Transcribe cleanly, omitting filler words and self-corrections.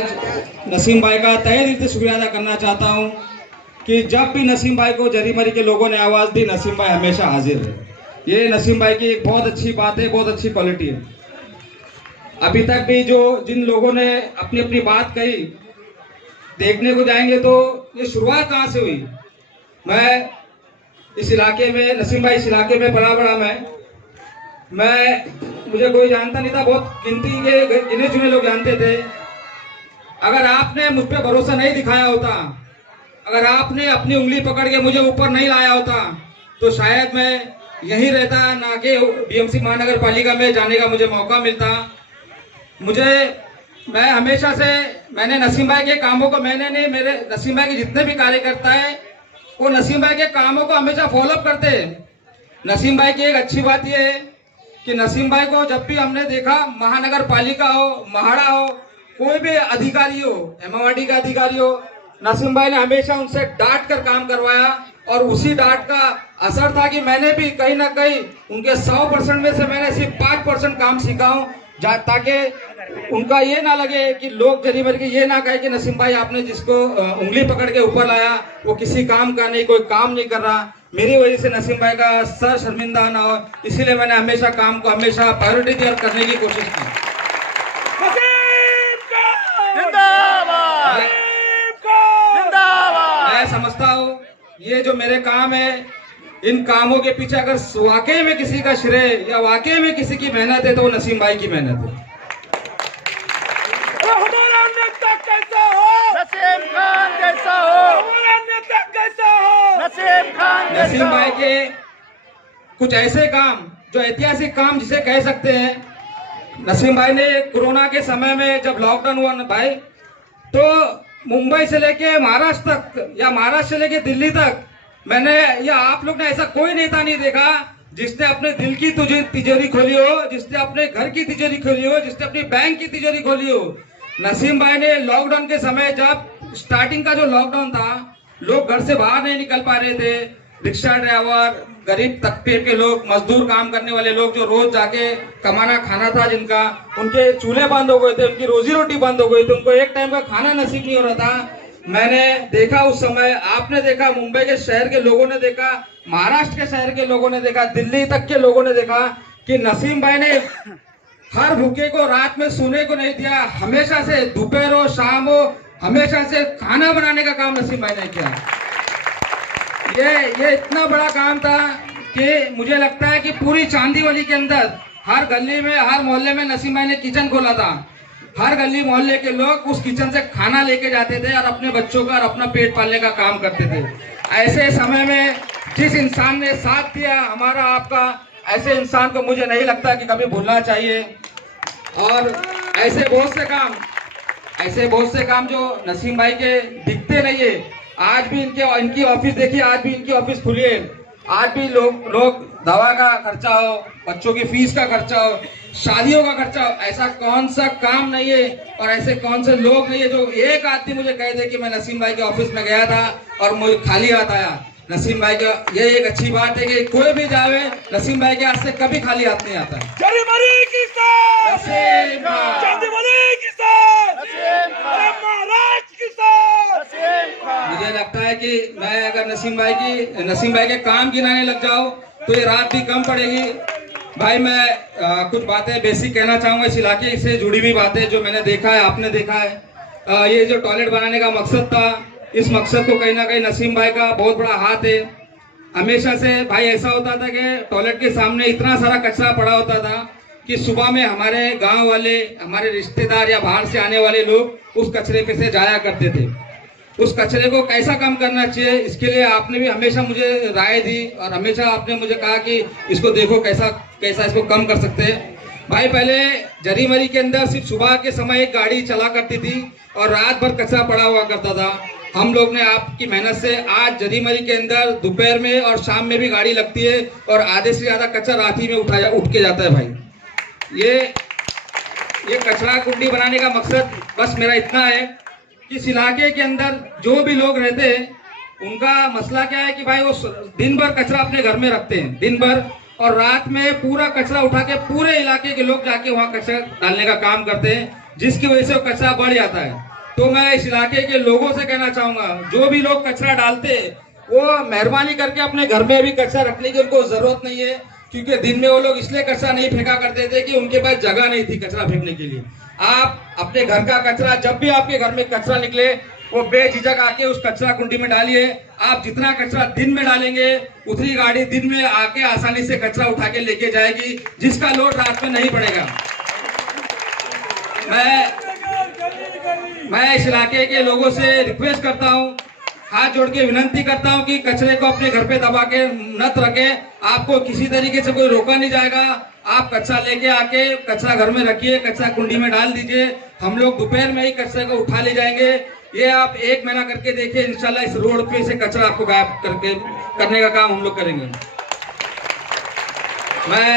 आज नसीम भाई का तहे दिल से शुक्रिया अदा करना चाहता हूं कि जब भी नसीम भाई को जरी मरी के लोगों ने आवाज़ दी, नसीम भाई हमेशा हाजिर है। ये नसीम भाई की एक बहुत अच्छी बात है, बहुत अच्छी क्वालिटी है। अभी तक भी जो जिन लोगों ने अपनी अपनी बात कही, देखने को जाएंगे तो ये शुरुआत कहाँ से हुई। मैं इस इलाके में, नसीम भाई इस इलाके में पला बड़ा मैं मुझे कोई जानता नहीं था, बहुत गिनती के गिने चुने लोग जानते थे। अगर आपने मुझ पर भरोसा नहीं दिखाया होता, अगर आपने अपनी उंगली पकड़ के मुझे ऊपर नहीं लाया होता, तो शायद मैं यहीं रहता, ना कि बीएमसी महानगर पालिका में जाने का मुझे मौका मिलता। मैं हमेशा से मैंने नसीम भाई के कामों को, मैंने नहीं, मेरे नसीम भाई के जितने भी कार्यकर्ता है वो नसीम भाई के कामों को हमेशा फॉलोअप करते हैं। नसीम भाई की एक अच्छी बात यह है कि नसीम भाई को जब भी हमने देखा, महानगर पालिका हो, महाड़ा हो, कोई भी अधिकारी हो, एमओडी का अधिकारी हो, नसीम भाई ने हमेशा उनसे डांट कर काम करवाया। और उसी डांट का असर था कि मैंने भी कहीं ना कहीं उनके 100% में से मैंने सिर्फ 5% काम सीखा हूँ, ताकि उनका ये ना लगे कि लोग जरी मरी के ये ना कहे कि नसीम भाई आपने जिसको उंगली पकड़ के ऊपर लाया वो किसी काम का नहीं, कोई काम नहीं कर रहा, मेरी वजह से नसीम भाई का सर शर्मिंदा ना हो। इसीलिए मैंने हमेशा काम को हमेशा प्रायोरिटी दिया करने की कोशिश की। मैं समझता हूँ ये जो मेरे काम है, इन कामों के पीछे अगर वाकई में किसी का श्रेय या वाकई में किसी की मेहनत है तो वो नसीम भाई की मेहनत है। हमारा नेता कैसा हो, नसीम खान कैसा हो, हमारा नेता कैसा हो, नसीम खान। नसीम भाई के कुछ ऐसे काम जो ऐतिहासिक काम जिसे कह सकते हैं, नसीम भाई ने कोरोना के समय में जब लॉकडाउन हुआ ना भाई, तो मुंबई से लेके महाराष्ट्र तक या महाराष्ट्र से लेके दिल्ली तक मैंने या आप लोग ने ऐसा कोई नेता नहीं देखा जिसने अपने दिल की तिजोरी खोली हो, जिसने अपने घर की तिजोरी खोली हो, जिसने अपनी बैंक की तिजोरी खोली हो। नसीम भाई ने लॉकडाउन के समय, जब स्टार्टिंग का जो लॉकडाउन था, लोग घर से बाहर नहीं निकल पा रहे थे, रिक्शा ड्राइवर, गरीब तबके के लोग, मजदूर काम करने वाले लोग जो रोज जाके कमाना खाना था जिनका, उनके चूल्हे बंद हो गए थे, उनकी रोजी रोटी बंद हो गई थी, उनको एक टाइम का खाना नसीब नहीं हो रहा था। मैंने देखा उस समय, आपने देखा, मुंबई के शहर के लोगों ने देखा, महाराष्ट्र के शहर के लोगों ने देखा, दिल्ली तक के लोगों ने देखा कि नसीम भाई ने हर भूखे को रात में सोने को नहीं दिया। हमेशा से दोपहर हो शाम हो, हमेशा से खाना बनाने का काम नसीम भाई ने किया। ये इतना बड़ा काम था कि मुझे लगता है कि पूरी चांदीवली के अंदर हर गली में, हर मोहल्ले में नसीम भाई ने किचन खोला था। हर गली मोहल्ले के लोग उस किचन से खाना लेके जाते थे और अपने बच्चों का और अपना पेट पालने का काम करते थे। ऐसे समय में जिस इंसान ने साथ दिया हमारा, आपका, ऐसे इंसान को मुझे नहीं लगता कि कभी भूलना चाहिए। और ऐसे बहुत से काम जो नसीम भाई के दिखते नहीं है, आज भी इनकी ऑफिस देखिए, आज भी इनकी ऑफिस खुली है। आज भी लोग दवा का खर्चा हो, बच्चों की फीस का खर्चा हो, शादियों का खर्चा हो, ऐसा कौन सा काम नहीं है और ऐसे कौन से लोग नहीं है जो एक आदमी मुझे कह दे कि मैं नसीम भाई के ऑफिस में गया था और मुझे खाली हाथ आया। नसीम भाई का ये एक अच्छी बात है कि कोई भी जावे, नसीम भाई के हाथ से कभी खाली हाथ नहीं आता है। मुझे लगता है कि मैं अगर नसीम भाई के काम गिनाने लग जाऊं तो ये रात भी कम पड़ेगी। भाई मैं कुछ बातें बेसिक कहना चाहूंगा, इस इलाके से जुड़ी हुई बातें जो मैंने देखा है, आपने देखा है। ये जो टॉयलेट बनाने का मकसद था, इस मकसद को कहीं ना कहीं नसीम भाई का बहुत बड़ा हाथ है। हमेशा से भाई ऐसा होता था कि टॉयलेट के सामने इतना सारा कचरा पड़ा होता था कि सुबह में हमारे गांव वाले, हमारे रिश्तेदार या बाहर से आने वाले लोग उस कचरे पे से जाया करते थे। उस कचरे को कैसा कम करना चाहिए, इसके लिए आपने भी हमेशा मुझे राय दी और हमेशा आपने मुझे कहा कि इसको देखो कैसा इसको कम कर सकते हैं। भाई पहले जरी मरी के अंदर सिर्फ सुबह के समय एक गाड़ी चला करती थी और रात भर कचरा पड़ा हुआ करता था। हम लोग ने आपकी मेहनत से आज जरी मरी के अंदर दोपहर में और शाम में भी गाड़ी लगती है और आधे से ज्यादा कचरा रात ही में उठ के जाता है। भाई ये कचरा कुंडी बनाने का मकसद बस मेरा इतना है कि इस इलाके के अंदर जो भी लोग रहते हैं उनका मसला क्या है कि भाई वो दिन भर कचरा अपने घर में रखते हैं, दिन भर, और रात में पूरा कचरा उठा के पूरे इलाके के लोग जाके वहाँ कचरा डालने का काम करते हैं, जिसकी वजह से वो कचरा बढ़ जाता है। तो मैं इस इलाके के लोगों से कहना चाहूंगा, जो भी लोग कचरा डालते वो मेहरबानी करके अपने घर में भी कचरा रखने की उनको जरूरत नहीं है, क्योंकि दिन में वो लोग इसलिए कचरा नहीं फेंका करते थे कि उनके पास जगह नहीं थी कचरा फेंकने के लिए। आप अपने घर का कचरा, जब भी आपके घर में कचरा निकले वो बेझिझक आके उस कचरा कुंडी में डालिए। आप जितना कचरा दिन में डालेंगे उतनी गाड़ी दिन में आके आसानी से कचरा उठा के लेके जाएगी, जिसका लोड रात में नहीं पड़ेगा। मैं इस इलाके के लोगों से रिक्वेस्ट करता हूं, हाथ जोड़ के विनती करता हूं कि कचरे को अपने घर पे दबा के मत रखें। आपको किसी तरीके से कोई रोका नहीं जाएगा। आप कचरा लेके आके कचरा घर में रखिए, कचरा कुंडी में डाल दीजिए। हम लोग दोपहर में ही कचरे को उठा ले जाएंगे। ये आप 1 महीना करके देखिए, इंशाल्लाह इस रोड पे से कचरा आपको गायब करने का काम हम लोग करेंगे। मैं